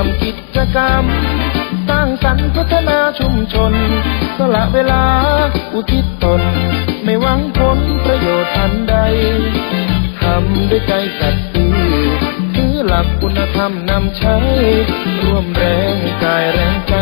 ร่กิจกรรม สร้างสรรค์พัฒนาชุมชน สละเวลาอุทิศตน ไม่หวังผลประโยชน์ทันใด ทำด้วยใจสัตย์ซื่อถือหลักคุณธรรมนำใช้ ร่วมแรงกายแรงใจ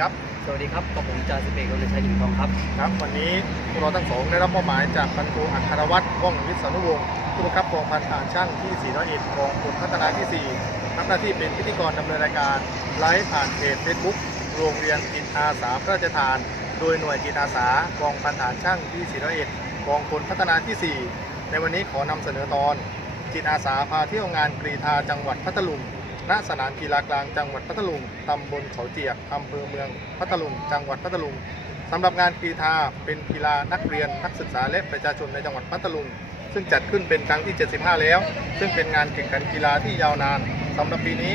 ครับ สวัสดีครับกับผมจ่าสิบเอกรณชัยหินทองครับ ครับ วันนี้พวกเราทั้งสองได้รับมอบหมายจากพันโทอัครวัตรว่องวิศนุวงศ์ผู้บังคับกองพันฐานช่างที่ 401กองพลพัฒนาที่4ทำหน้าที่เป็นพิธีกรดำเนินรายการไลฟ์ผ่านเพจเฟซบุ๊กโรงเรียนจิตอาสาพระราชทาน โดยหน่วยจิตอาสากองพันฐานช่างที่ 401กองพลพัฒนาที่ 4 ในวันนี้ขอนำเสนอตอน จิตอาสาพาเที่ยวงานกรีธาจังหวัดพัทลุง ณสนามกีฬากลางจังหวัดพัทลุงตำบลเขาเจียกอำเภอเมืองพัทลุง จังหวัดพัทลุงสำหรับงานกรีธาเป็นกีฬานักเรียนนักศึกษาและประชาชนในจังหวัดพัทลุง ซึ่งจัดขึ้นเป็นครั้งที่ 75 แล้ว ซึ่งเป็นงานแข่งขันกีฬาที่ยาวนานสำหรับปีนี้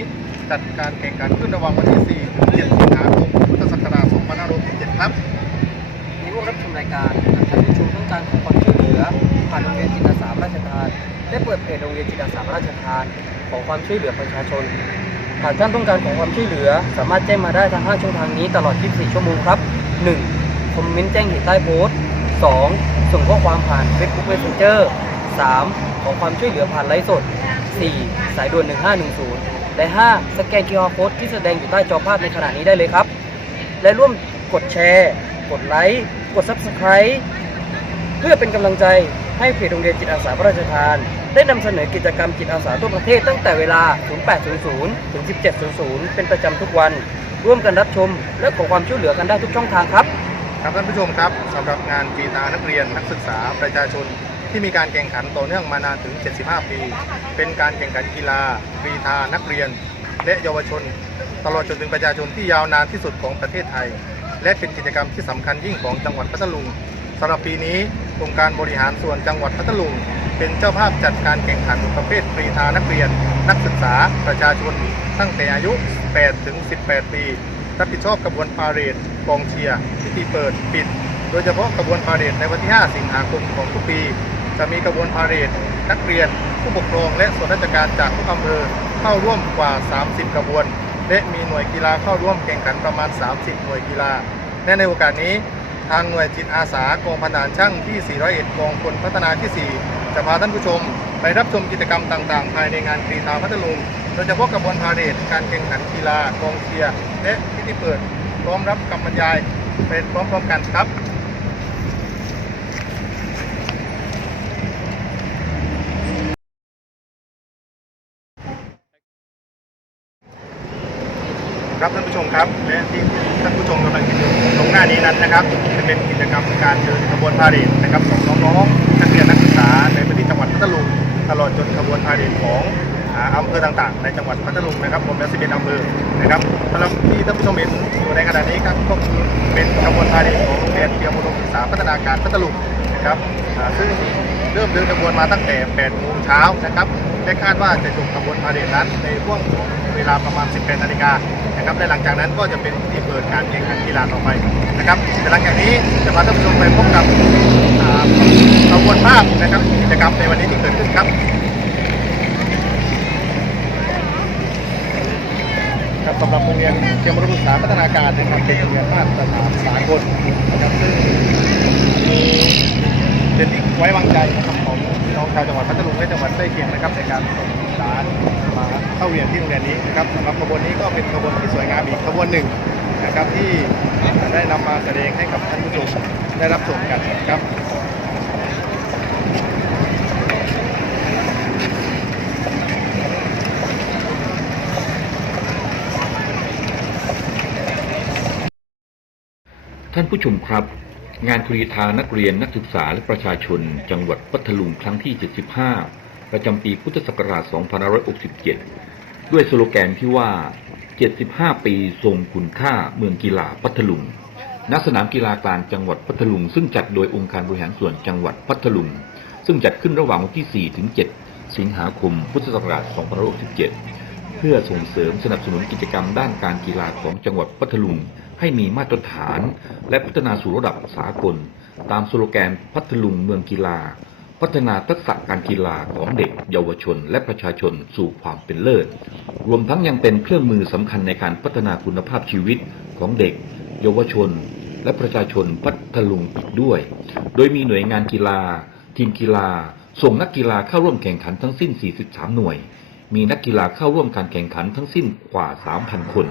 จัดการแข่งขันขึ้นระหว่างวันที่ 4 ถึง 7 สิงหาคม พุทธศักราช 2567 ครับในร่วมรับชมรายการหากท่านผู้ชมต้องการขอความช่วยเหลือผ่านโรงเรียนจิตอาสาราชทาน ได้เปิดเพจโรงเรียนจิตอาสาพระราชทาน ขอความช่วยเหลือประชาชน หากท่านต้องการขอความช่วยเหลือ สามารถแจ้งมาได้ทาง5ช่องทางนี้ตลอด 24 ชั่วโมงครับ 1. คอมเมนต์แจ้งเหตุใต้โพสต์ 2. ส่งข้อความผ่าน Facebook Messenger 3. ขอความช่วยเหลือผ่านไลฟ์สด 4. สายด่วน 1510 และ 5. สแกน QR Code ที่แสดงอยู่ใต้จอภาพในขณะนี้ได้เลยครับ และร่วมกดแชร์ กดไลค์ กด Subscribe เพื่อเป็นกำลังใจให้เพจโรงเรียนจิตอาสาพระราชทาน ได้นำเสนอกิจกรรมจิตอาสาทั่วประเทศตั้งแต่เวลา 0800 ถึง 1700 เป็นประจำทุกวัน ร่วมกันรับชม และขอความช่วยเหลือกันได้ทุกช่องทางครับ ครับท่านผู้ชมครับสำหรับงานกีฬานักเรียนนักศึกษาประชาชน ที่มีการแข่งขันต่อเนื่องมานานถึง 75 ปี เป็นการแข่งขันกีฬากีฬานักเรียน และเยาวชน ตลอดจนถึงประชาชนที่ยาวนานที่สุดของประเทศไทย และเป็นกิจกรรมที่สำคัญยิ่งของจังหวัดพัทลุงสำหรับปีนี้ องค์การบริหารส่วนจังหวัดพัทลุง เป็นเจ้าภาพจัดการแข่งขันประเภทกีฬานักเรียน นักศึกษาประชาชน ตั้งแต่อายุ 8 ถึง 18 ปี รับผิดชอบกระบวนพาเหรดกองเชียร์พิธีเปิดปิด โดยเฉพาะกระบวนพาเหรดในวันที่ 5 สิงหาคมของทุกปี จะมีกระบวนพาเหรดนักเรียน ผู้ปกครองและส่วนราชการจากทุกอำเภอเข้าร่วมกว่า 30 กระบวนและมีหน่วยกีฬาเข้าร่วมแข่งขันประมาณ 30 หน่วยกีฬาและในโอกาสนี้ ทางหน่วยจิตอาสากองพันฐานช่างที่ 401 กองพลพัฒนาที่ 4 จะพาท่านผู้ชม ไปรับชมกิจกรรมต่างๆ ภายในงานกรีฑาพัทลุงโดยเฉพาะกระบวนพาเหรดการแข่งขันกีฬากองเชียร์และพิธีเปิดพร้อมรับคำบรรยายเป็นพร้อมๆกันครับครับท่านผู้ชมครับและที่ท่านผู้ชมกำลังเหน้านี้นั้นนะครับจะเป็นกิจกรรมการเดินขบวนพาเหรดนะครับของน้องๆนักเรียนนักศึกษาในพื้นที่จังหวัดพัทลุงตลอดจนขบวนพาเหรดของอำเภอต่างๆ ในจังหวัดพัทลุงนะครับรวมแล้ว11อำเภอนะครับสำหรับที่ท่านผู้ชมเห็นอยู่ในขณะนี้ครับก็คือเป็นขบวนพาเหรดของโรงเรียนเตรียมอุดมศึกษาพัฒนาการพัทลุงนะครับซึ่งเริ่มเดินขบวนมาตั้งแต่8โมงเช้านะครับและคาดว่าจะจบขบวนพาเหรดนั้นในช่วงของเวลาประมาณ 18นาฬิกา นะครับและหลังจากนั้นก็จะเป็นพิธีเปิดการแข่งขันกีฬาต่อไปนะครับแต่หลังจากนี้จะพาท่านผู้ชมไปพบกับขบวนภาพนะครับกิจกรรมในวันนี้ที่เกิดขึ้นครับครับสำหรับโรงเรียนเตรียมรู้ศึกษาพัฒนาการนะครับเป็นโรงเรียนมาตรฐานสากลนะครับซึ่งเป็นที่ไว้วางใจนะครับของพี่น้องชาวจังหวัดพัทลุงและจังหวัดใกล้เคียงนะครับในการส่งศึกษามา เข้าเรียนที่โรงเรียนนี้นะครับสำหรับขบวนนี้ก็เป็นขบวนที่สวยงามอีกขบวนหนึ่งนะครับที่ได้นำมาแสดงให้กับท่านผู้ชมได้รับชมกันครับท่านผู้ชมครับ งานกรีธานักเรียนนักศึกษาและประชาชน จังหวัดพัทลุงครั้งที่ 75 ประจำปีพุทธศักราช 2567 ด้วยสโลแกนที่ว่า 75 ปีทรงคุณค่าเมืองกีฬาพัทลุง ณ สนามกีฬากลางจังหวัดพัทลุง ซึ่งจัดโดยองค์การบริหารส่วนจังหวัดพัทลุง ซึ่งจัดขึ้นระหว่างวันที่ 4 ถึง 7 สิงหาคม พุทธศักราช 2567 เพื่อส่งเสริมสนับสนุนกิจกรรมด้านการกีฬาของจังหวัดพัทลุง ให้มีมาตรฐาน และพัฒนาสู่ระดับสากล ตามสโลแกนพัทลุงเมืองกีฬา พัฒนาทักษะการกีฬาของเด็กเยาวชน และประชาชนสู่ความเป็นเลิศ รวมทั้งยังเป็นเครื่องมือสำคัญในการพัฒนาคุณภาพชีวิตของเด็ก เยาวชน และประชาชนพัทลุงอีกด้วย โดยมีหน่วยงานกีฬา ทีมกีฬา ส่งนักกีฬาเข้าร่วมแข่งขันทั้งสิ้น 43 หน่วย มีนักกีฬาเข้าร่วมการแข่งขันทั้งสิ้นกว่า 3,000 คน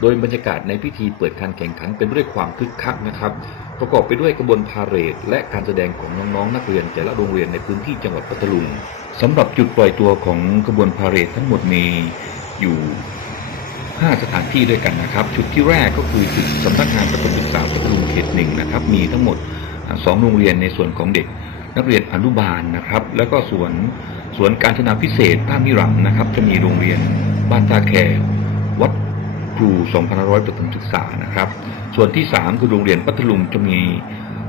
โดยบรรยากาศในพิธีเปิดการแข่งขันเป็นด้วยความคึกคักนะครับ ประกอบไปด้วยกระบวนพาเหรดและการแสดงของน้องๆนักเรียนแต่ละโรงเรียนในพื้นที่จังหวัดพัทลุงสำหรับจุดปล่อยตัวของกระบวนพาเหรดทั้งหมดมีอยู่ 5 สถานที่ด้วยกันนะครับ จุดที่แรกก็คือจุดสำนักงานประถมศึกษาพัทลุงเขตหนึ่งนะครับ มีทั้งหมดอ่าสองโรงเรียนในส่วนของเด็กนักเรียนอนุบาลนะครับ แล้วก็สวนสวนการชนาพิเศษท่ามิรัมนะครับ จะมีโรงเรียนบ้านตาแควัด ครู2,500ประถมศึกษานะครับ ส่วนที่ 3 คือโรงเรียนพัทลุงจะมี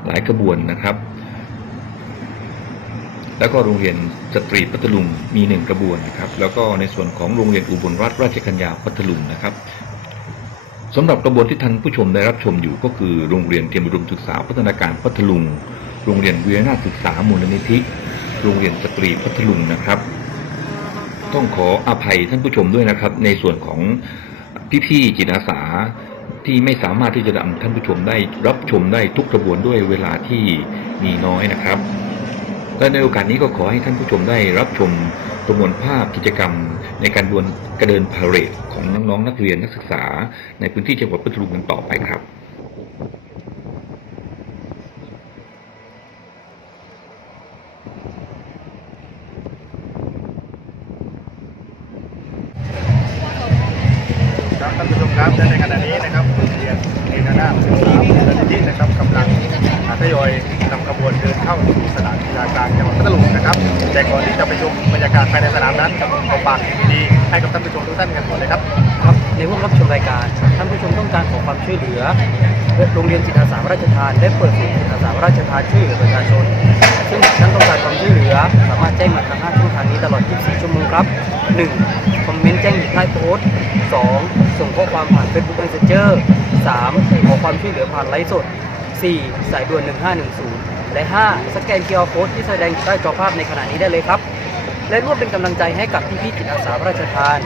หลายขบวนนะครับ แล้วก็โรงเรียนสตรีพัทลุงมีหนึ่งกระบวนนะครับ แล้วก็ในส่วนของโรงเรียนอุบลรัฐราชกัญญาพัทลุงนะครับสำหรับกระบวนที่ท่านผู้ชมได้รับชมอยู่ก็คือโรงเรียนเตรียมอุดมศึกษาพัฒนาการพัทลุง โรงเรียนวิทยานาศึกษามูลนิธิ โรงเรียนสตรีพัทลุงนะครับ ต้องขออภัยท่านผู้ชมด้วยนะครับ ในส่วนของ พี่ๆจิตอาสาที่ไม่สามารถที่จะนำท่านผู้ชมได้รับชมได้ทุกกระบวนด้วยเวลาที่มีน้อยนะครับ และในโอกาสนี้ก็ขอให้ท่านผู้ชมได้รับชมประมวลภาพกิจกรรม ในการดวนกระเดินพาเหรดของน้องๆนักเรียนนักศึกษา ในพื้นที่จังหวัดพัทลุงกันต่อไปครับ ท่านผู้ชมครับและในขณะนี้นะครับโรงเรียนเอกนาถศึกษามูลนิธินะครับกำลังทยอยนำขบวนเดินเข้าสู่สนามกีฬากลางจังหวัดพัทลุงนะครับแต่ก่อนที่จะไปชมบรรยากาศภายในสนามนั้นเอาฝากดีให้กับท่านผู้ชมทุกท่านกันก่อนเลยครับครับ ในร่วมรับชมรายการท่านผู้ชมต้องการขอความช่วยเหลือโรงเรียนจิตอาสาราชทานได้เปิดศูนย์จิตอาสาราชทานช่วยเหลือประชาชน ซึ่งท่านต้องการความช่วยเหลือ สามารถแจ้งมาทางห้าช่องทางนี้ตลอด 24 ชั่วโมงครับ 1. คอมเมนต์แจ้งอยู่ใต้โพสต์ 2. ส่งข้อความผ่าน Facebook Messenger 3. ขอความช่วยเหลือผ่านไลฟ์สด 4. สายด่วน 1510 และ 5. สแกน QR Code ที่แสดงอยู่ใต้จอภาพในขณะนี้ได้เลยครับ และร่วมเป็นกำลังใจให้กับพี่ๆจิตอาสาพระราชทาน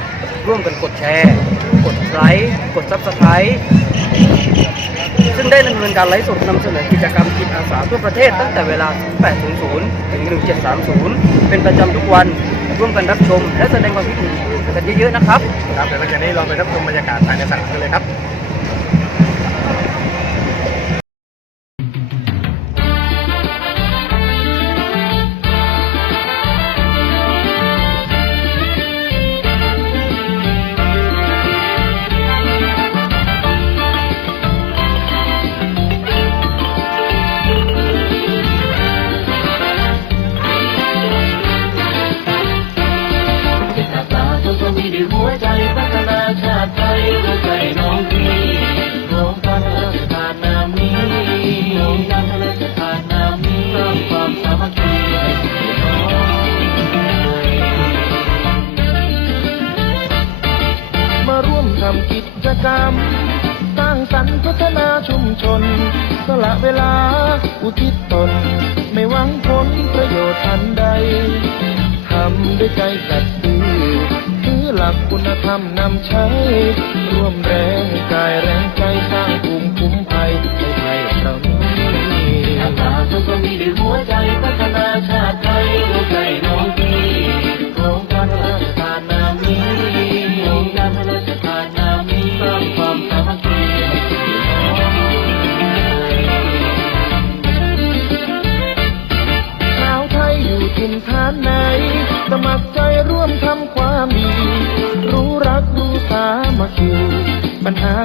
ร่วมกันกดแชร์ กดไลค์กดซับสไครต์ซึ่งได้ดำเนินการไลฟ์สดนำเสนอกิจกรรมจิตอาสาทั่วประเทศตั้งแต่เวลา8.00 ถึง 1730 เป็นประจำทุกวันร่วมกันรับชม และแสดงความคิดเห็นกันเยอะๆนะครับ ครับเดี๋ยวหลังจากนี้เราไปรับชมบรรยากาศภายในสนามกันเลยครับ ด้วยใจสัตย์ซื่อถือหลักคุณธรรมนำใช้ ร่วมแรงกายแรงใจ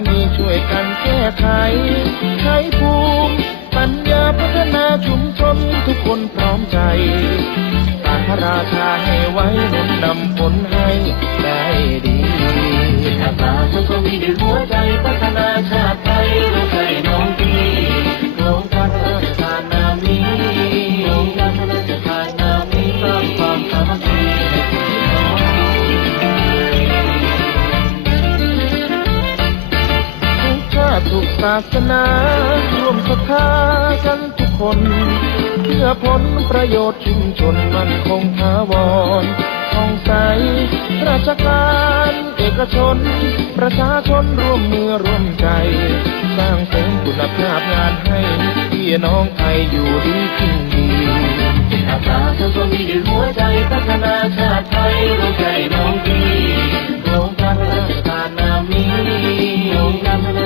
มีช่วยกันแก้ไข ใช้ภูมิปัญญาพัฒนาชุมชนทุกคนพร้อมใจตากพระราชาให้ไว้หนุนนำผลให้ได้ดีอาตาทุกคนมีหัวใจาสนาร่วมศรัทธากันทุกคน เพื่อผลประโยชน์ชุมชนมันคงถาวรท่องใส ราชการเอกชน ประชาชนร่วมมือร่วมใจ สร้างเสริมคุณภาพงานให้พี่น้องไทยอยู่ดีกินดีอาสาทำความดีด้วยหัวใจพัฒนาชาติไทยเราใจน้องพี่โครงการพราชทานนามีโครงการ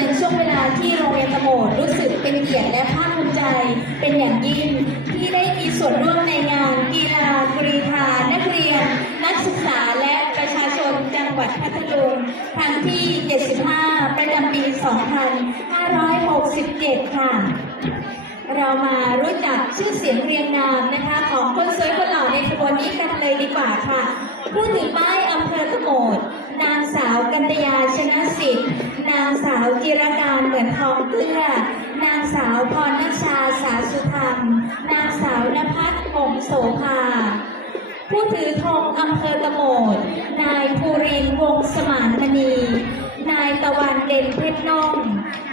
เป็นช่วงเวลาที่โรงเรียนละโมดรู้สึกเป็นเกียรติและภาคภูมิใจเป็นอย่างยิ่งที่ได้มีส่วนร่วมในงานกีฬากรีธานักเรียน นักศึกษาและประชาชนจังหวัดพัทลุงครั้งที่ 75 ประจำปี 2567 ค่ะ เรามารู้จักชื่อเสียงเรียงนามนะคะ ของคนสวยคนหล่อในขบวนนี้กันเลยดีกว่าค่ะ ผู้ถือป้ายอำเภอตะโมดนางสาวกันตยาชนะสิทธิ์ นางสาวจิรการเหมือนทองเกลือนางสาวพรณชาสาสุธรรม นางสาวนภัสหงโสภา ผู้ถือธงอำเภอตะโมดนายภูรินวงศ์สมานมณี นายตะวันเด่นเพชรน่อง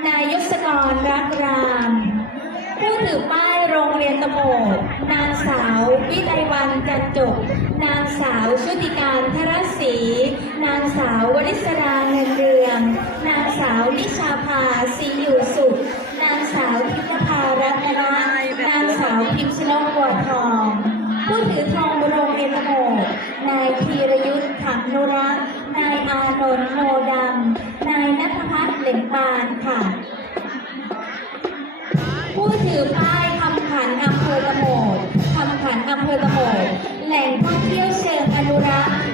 นายยศกรรักรามผู้ถือป้ายโรงเรียนตะโมดนางสาววิไลวันจันจบ นางสาวชุติการทรศรีนางสาววริศราเงินเรือง นางสาวนิชาภาศรีอยู่สุข นางสาวทิพภารัตนะนางสาวพิมชนกบัวทอง ผู้ถือทองโรงเรียนตโหมดนายธีรยุทธ์ขังนุรักษ์นายอานนท์โมดำนายนัทพัฒน์เหล่งปานค่ะ ผู้ถือป้ายคำขันอำเภอตะโหมดคำขันอำเภอตะโหมด แหล่งท่องเที่ยวเชิงอนุรักษ์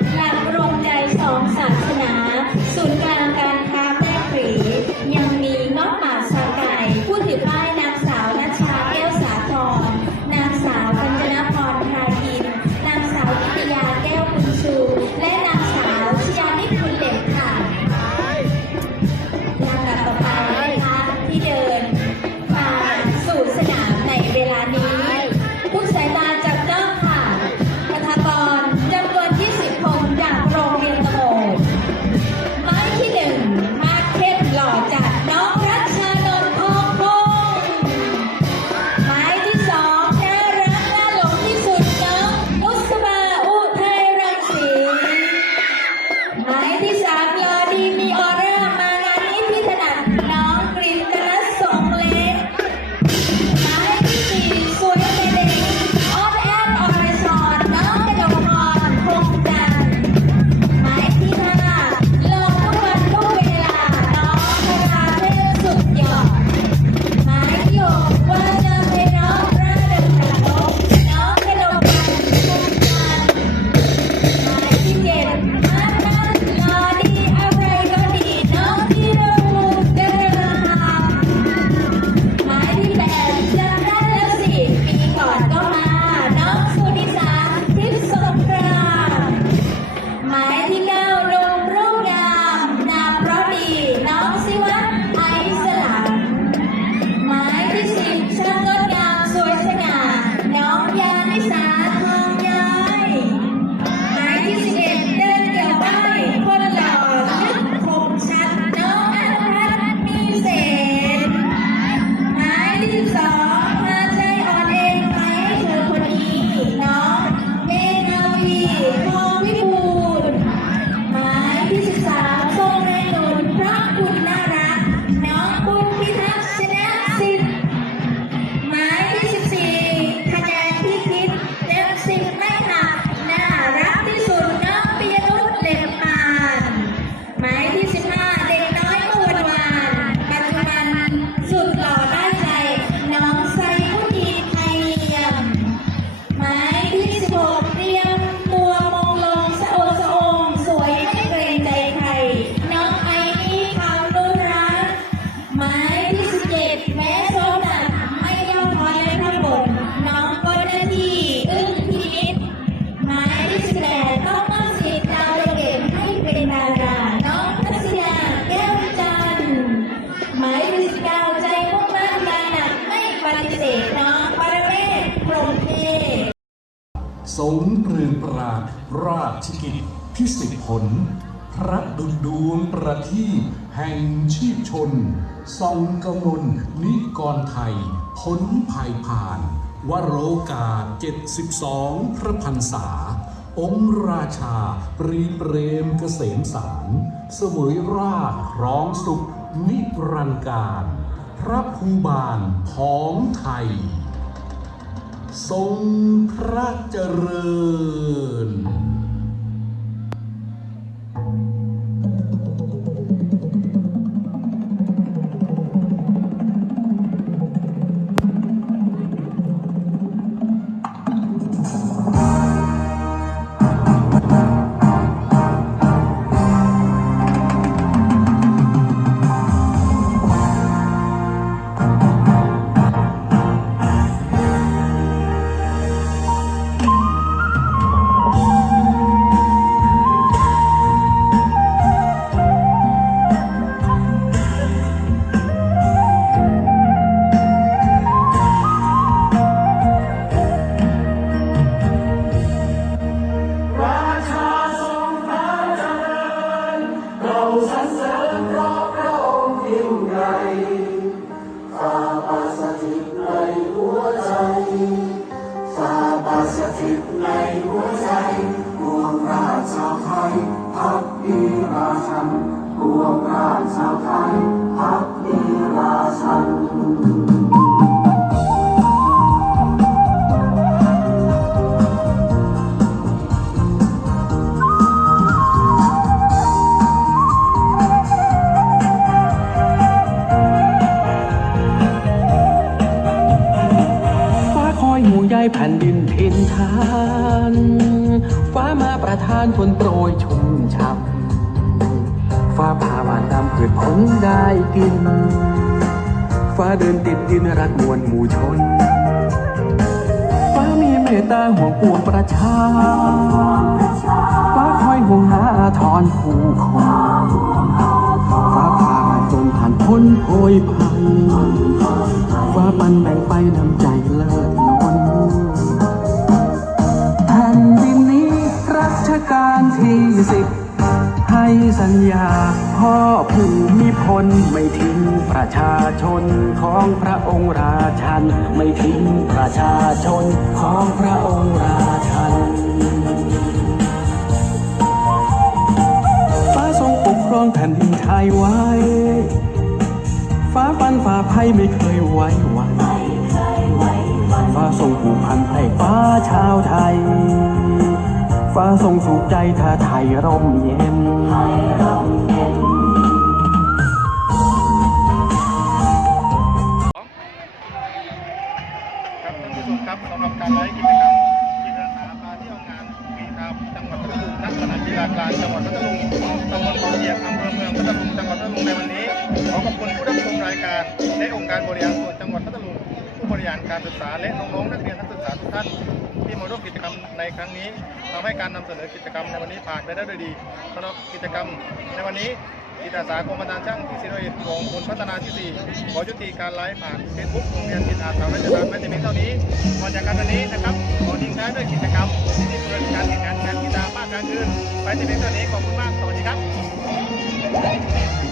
ประทีปแห่งชีพชนส่องกมลนิกรไทยพ้นภัยผ่าน วโรกาส72 พระพันษา องค์ราชา ปรีเปรมเกษมสารเสวยราชครองสุข นิรันดร์การ พระภูบาลของไทย ทรงพระเจริญ จะติดในหัวใจปวงราชาวไทยพักดีราชันปวงราชาวไทยพักดีราชันานฝนโปรยชุ่มช่ำฟ้าผ่าหวานตามพืชผลได้กิน ฟ้าเดินติดดินรักมวลหมู่ชน ฟ้ามีเมตตาห่วงปวงประชา ฟ้าคอยห่วงหาอาทรผู้คนฟ้าผ่ามาจนผ่านพ้นโพยภัย ฟ้าปันแบ่งไปน้ำใจเลิศ กาลที่สิบให้สัญญาพ่อผู้มีพลไม่ทิ้งประชาชนของพระองค์ราชัน ไม่ทิ้งประชาชนของพระองค์ราชันฟ้าทรงปกครองแผ่นดินไทยไว้ ฟ้าฟันฟ้าภัยไม่เคยไว้วันฟ้าทรงผูกพันให้ฟ้าชาวไทย ฟ้าทรงสุขใจถ้าไทยร่มเย็น ครับท่านผู้ชมครับสำหรับการไลฟ์กิจกรรมกีฬาสาพาเที่ยวงานปีทาจังหวัดพัทลุงณสนามกีฬากลางจังหวัดพัทลุงตำบลคลองเยียบอำเภอเมืองพัทลุงจังหวัดพัทลุงในวันนี้ขอขอบคุณผู้รับชมรายการและองค์การบริหารส่วนจังหวัดพัทลุงผู้บริหารการศึกษาและน้องๆนักเรียนนักศึกษาทุกท่าน ที่มาร่วมกิจกรรมในครั้งนี้ทำให้การนำเสนอกิจกรรมในวันนี้ผ่านไปได้ด้วยดีสำหรับกิจกรรมในวันนี้จิตอาสากรมการช่างที่41ของคนพัฒนาที่ 4 ขอยุติการไลฟ์ผ่านเฟซบุ๊กโรงเรียนจิตอาสาราชการไม่แต่เพีเท่านี้ก่อนจากกันวันนี้นะครับขอทิ้งท้ายด้วยกิจกรรมที่เปิดการแข่งขันงานกีฬาภาคกลางคืนไปแต่เพีเท่านี้ขอบคุณมากสวัสดีครับ